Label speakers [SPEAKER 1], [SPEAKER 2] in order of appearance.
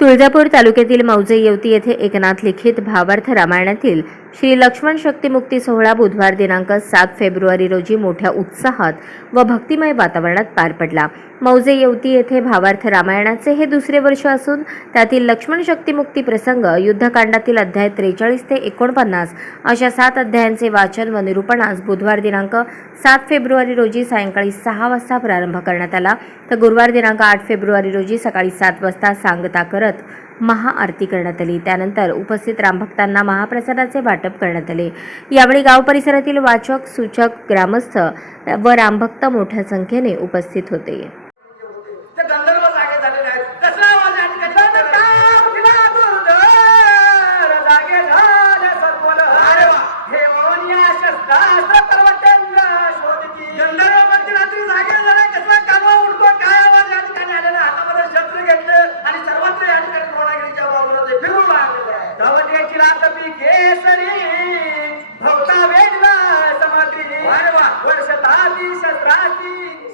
[SPEAKER 1] तुळजापूर तालुक्यातील मौजे येवती येथे एकनाथ लिखित भावार्थ रामायणातील श्री लक्ष्मण शक्तिमुक्ती सोहळा बुधवार दिनांक सात फेब्रुवारी रोजी मोठ्या उत्साहात व भक्तिमय वातावरणात पार पडला. मौजे येवती येथे भावार्थ रामायणाचे हे दुसरे वर्ष असून त्यातील लक्ष्मण शक्तिमुक्ती प्रसंग युद्धकांडातील अध्याय त्रेचाळीस ते एकोणपन्नास अशा सात अध्यायांचे वाचन व निरूपणास बुधवार दिनांक सात फेब्रुवारी रोजी सायंकाळी सहा वाजता प्रारंभ करण्यात आला. तर गुरुवार दिनांक आठ फेब्रुवारी रोजी सकाळी सात वाजता सांगता करत महाआरती करण्यात आली. त्यानंतर उपस्थित रामभक्तांना महाप्रसादाचे वाटप करण्यात आले. यावेळी गाव परिसरातील वाचक सूचक ग्रामस्थ व रामभक्त मोठ्या संख्येने उपस्थित होते. মালিক